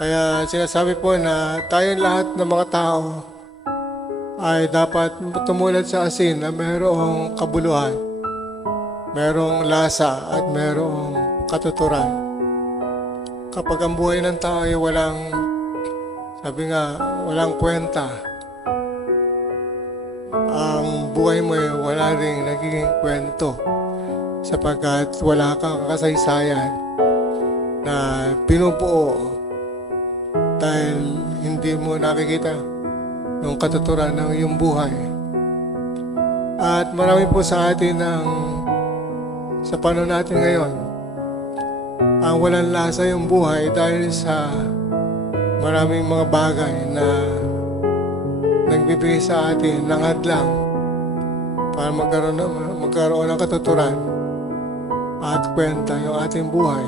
Kaya sinasabi po na tayong lahat ng mga tao ay dapat tumulad sa asin na mayroong kabuluhan, mayroong lasa at mayroong katuturan. Kapag ang buhay ng tao ay walang kwenta, ang buhay mo ay wala ring nagiging kwento sapagkat wala kang kasaysayan na pinubuo dahil hindi mo nakikita yung katuturan ng iyong buhay. At marami po sa atin sa panahon natin ngayon ang walang lasa yung buhay dahil sa maraming mga bagay na nagbibigay sa atin ng hadlang para magkaroon ng katuturan at kwenta yung ating buhay.